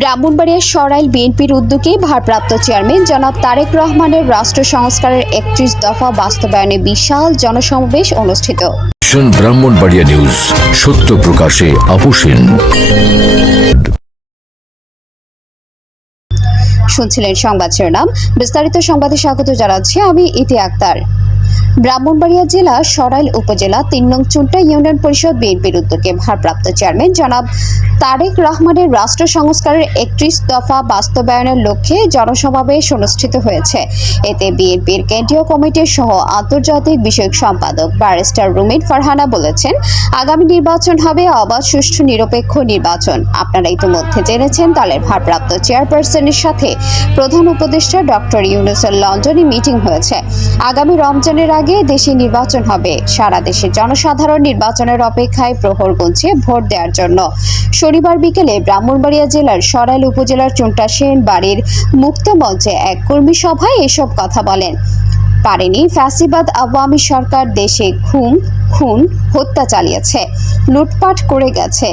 ব্রাহ্মণবাড়িয়ার সরাইল বিএনপির উদ্যোগে ভারপ্রাপ্ত চেয়ারম্যান জনাব তারেক রহমানের রাষ্ট্র সংস্কারের একত্রিশ দফা বাস্তবায়নে বিশাল জনসমাবেশ অনুষ্ঠিত। ব্রাহ্মণবাড়িয়া নিউজ সত্য প্রকাশে আপোষহীন। শুনছিলেন সংবাদ শিরোনাম। বিস্তারিত সংবাদে স্বাগত জানাচ্ছি আমি ইতি আক্তার। ব্রাহ্মণবাড়িয়া জেলা সরাইল উপজেলা তিন নং চুন্টা ইউনিয়ন পরিষদ বিএনপির উদ্যোগে ভারপ্রাপ্ত চেয়ারম্যান জনাব তারেক রহমানের রাষ্ট্র সংস্কারের একত্রিশ দফা বাস্তবায়নের লক্ষ্যে জনসমাবেশ অনুষ্ঠিত হয়েছে। এতে বিএনপির কেন্দ্রীয় কমিটির সহ আন্তর্জাতিক বিষয়ক সম্পাদক ব্যারিস্টার রুমিন ফারহানা বলেছেন, আগামী নির্বাচন হবে অবাধ, সুষ্ঠু, নিরপেক্ষ নির্বাচন। আপনারা ইতিমধ্যে জেনেছেন দলের ভারপ্রাপ্ত চেয়ারপারসনের সাথে প্রধান উপদেষ্টা ডক্টর ইউনুসের লন্ডনে মিটিং হয়েছে। আগামী রমজানের আগে দেশে নির্বাচন হবে। সারা দেশে জনসাধারণ নির্বাচনের অপেক্ষায় প্রহর গুনছে ভোট দেওয়ার জন্য। শনিবার বিকেলে ব্রাহ্মণবাড়িয়া জেলার সরাইল উপজেলার চুন্টা সেন বাড়ির মুক্ত মঞ্চে এক কর্মী সভায় এসব কথা বলেন। পারেনি ফ্যাসিবাদ আওয়ামী সরকার দেশে খুন খুন, হত্যা চালিয়েছে। লুটপাট করে গেছে।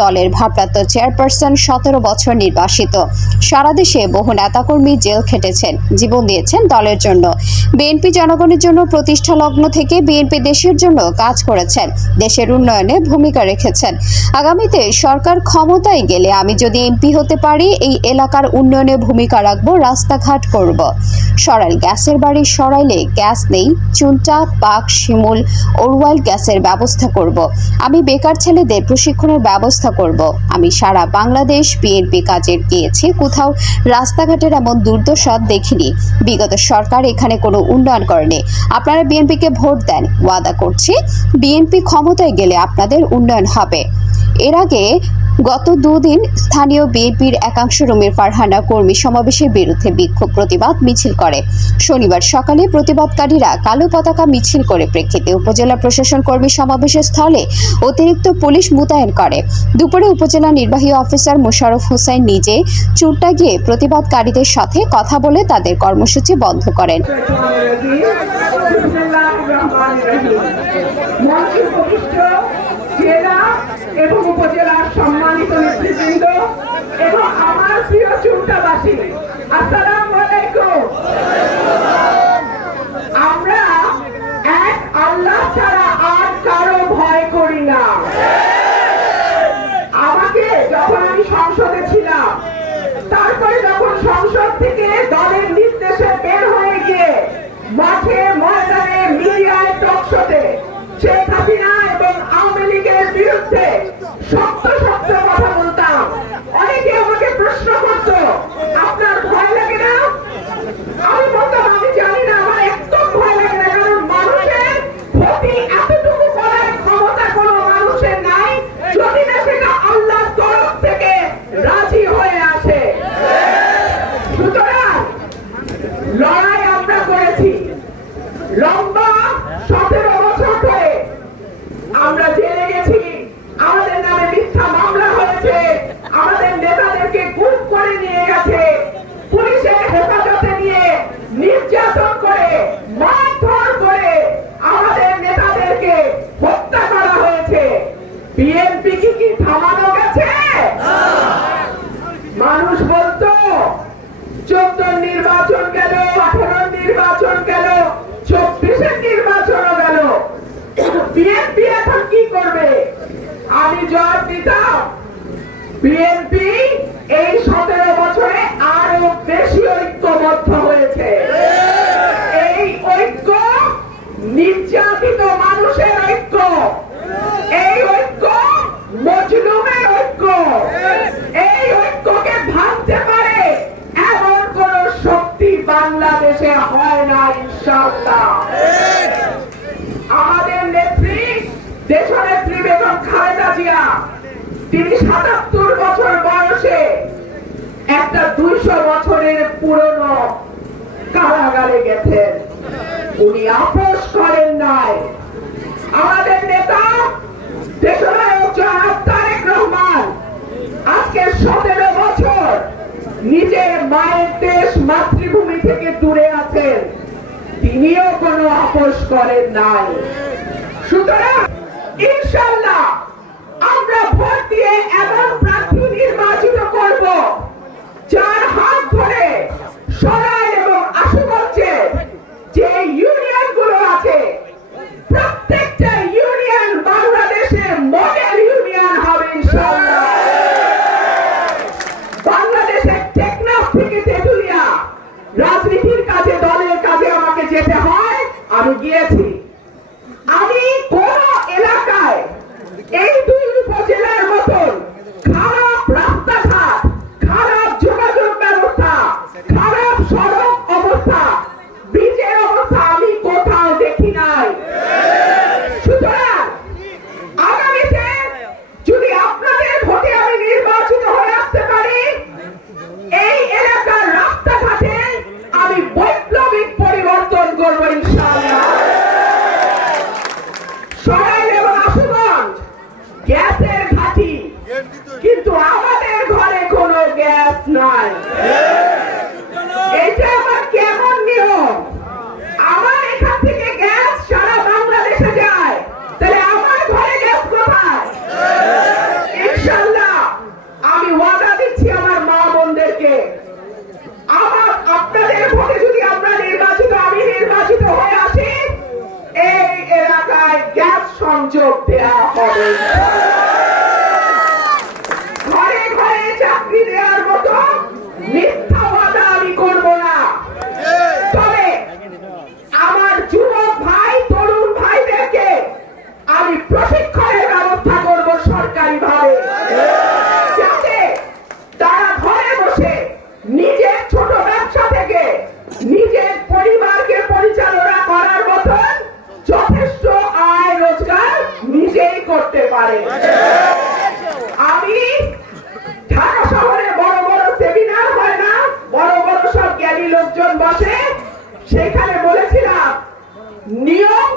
দলের ভারপ্রাপ্ত চেয়ারপারসন সতেরো বছর নির্বাসিত। সারা দেশে বহু নেতাকর্মী জেল খেটেছেন, জীবন দিয়েছেন দলের জন্য। বিএনপি জনগণের জন্য প্রতিষ্ঠা লগ্ন থেকে বিএনপি দেশের জন্য কাজ করেছেন, দেশের উন্নয়নে ভূমিকা রেখেছেন। আগামীতে সরকার ক্ষমতায় গেলে আমি যদি এমপি হতে পারি, এই এলাকার উন্নয়নে ভূমিকা রাখব, রাস্তাঘাট করব। সরাইল গ্যাসের বাড়ি সরাইলে গ্যাস নেই চুনটা পাক শিমুল ওরওয়াল গ্যাসের ব্যবস্থা করব। আমি বেকার ছেলেদের প্রশিক্ষণের ব্যবস্থা করব। আমি সারা বাংলাদেশ বিএনপি কাজের গিয়েছি, কোথাও রাস্তাঘাটের এমন দুর্দশা দেখিনি। বিগত সরকার এখানে কোনো উন্নয়ন করেনি। আপনারা বিএনপিকে ভোট দেন, ওয়াদা করছি। বিএনপি ক্ষমতায় গেলে আপনাদের উন্নয়ন হবে। এর আগে গত দুদিন স্থানীয় বিএনপির একাংশ রুমের ফারহানা কর্মী সমাবেশের বিরুদ্ধে বিক্ষোভ প্রতিবাদ মিছিল করে। শনিবার সকালে প্রতিবাদকারীরা কালো পতাকা মিছিল করে প্রেক্ষিতে উপজেলা প্রশাসন কর্মী সমাবেশের স্থলে অতিরিক্ত পুলিশ মোতায়েন করে। দুপুরে উপজেলা নির্বাহী অফিসার মোশাররফ হোসেন নিজে চুরটা গিয়ে প্রতিবাদকারীদের সাথে কথা বলে তাদের কর্মসূচি বন্ধ করেন। এবং উপজেলার সম্মানিত নেতৃবৃন্দ এবং আমার প্রিয় চুমটাবাসী আসসালামু আলাইকুম আমরা এক আল্লাহ ছাড়া আর কারও ভয় করি না আমাকে যখন আমি সংসদে ছিলাম তারপরে যখন সংসদ থেকে দলের নির্দেশে বের হয়ে গিয়ে মাঠে ময়দানে মিডিয়ায় টকশোতে শেখ হাসিনা এবং আওয়ামী লীগের বিরুদ্ধে শক্ত শক্ত কথা বলতাম অনেকে আমাকে প্রশ্ন করতো আপনার ভয় লাগে না আমি বলতাম আমি জানি না আমার একদম ভয় লাগে না কারণ মানুষের ক্ষতি এতটুকু করার ক্ষমতা কোনো মানুষের নাই যদি না সেটা আল্লাহর তরফ থেকে রাজি হয়ে আসে সুতরাং লড়াই আমরা করেছি লম্বা সতেরো বছর ধরে আমরা জেলে গেছি আমাদের নামে মিথ্যা মামলা হয়েছে আমাদের নেতাদেরকে গুম করে নিয়ে গেছে পুলিশের হেফাজতে নিয়ে নির্যাতন করে মারধর করে আমাদের নেতাদেরকে হত্যা করা হয়েছে বিএনপি কি কি থামানো গেছে মানুষ বলতো চোদ্দ নির্বাচন গেল আঠারো নির্বাচন গেল চব্বিশের নির্বাচনও গেল বিএনপি এখন কি করবে? আমি জবাব দিতাম বিএনপি এই সতেরো বছরে আরও বেশি ঐক্যবদ্ধ হয়েছে। এই ঐক্য নির্যাতিত মানুষের ঐক্য। এই ঐক্য মজলুমের ঐক্য। এই ঐক্যকে ভাঙতে পারে এমন কোন শক্তি বাংলাদেশে হয় না, ইনশাআল্লাহ। সাতাত্তর বছর বয়সে একটা দুইশো বছরের পুরনো কারাগারে গেছেন। উনি আপোষ করেন নাই। আমাদের নেতা আজকে সতেরো বছর নিজের মায়ের দেশ মাতৃভূমি থেকে দূরে আছেন। তিনিও কোনো আপোষ করেন নাই। সুতরাং ইনশাল্লাহ দিয়ে এমন প্রার্থী নির্বাচিত করব। এটা কেমন আমার এখান থেকে গ্যাস সারা বাংলাদেশে আমি দিচ্ছি আমার মা বোনদেরকে। আমার, আপনাদের যদি নির্বাচিত, আমি নির্বাচিত আসি এলাকায় গ্যাস সংযোগ হবে। লোকজন বসে সেখানে বলেছিলাম নিয়ম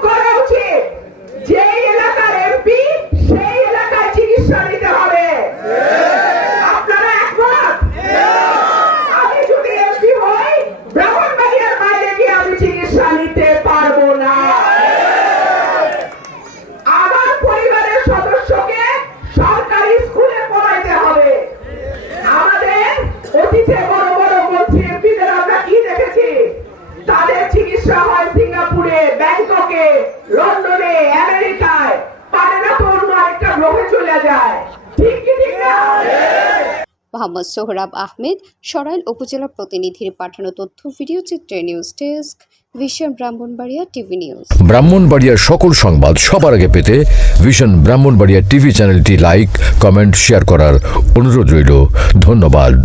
মোহাম্মদ সোহরাব আহমেদ, সরাইল উপজেলা প্রতিনিধির পাঠানো তথ্য, ভিডিও চিত্রে news desk, Vision Brahmanbaria TV news. ব্রাহ্মণবাড়িয়ার সকল সংবাদ সবার আগে পেতে ভিশন ব্রাহ্মণবাড়িয়া টিভি চ্যানেলটি লাইক, কমেন্ট, শেয়ার করার অনুরোধ রইল। ধন্যবাদ।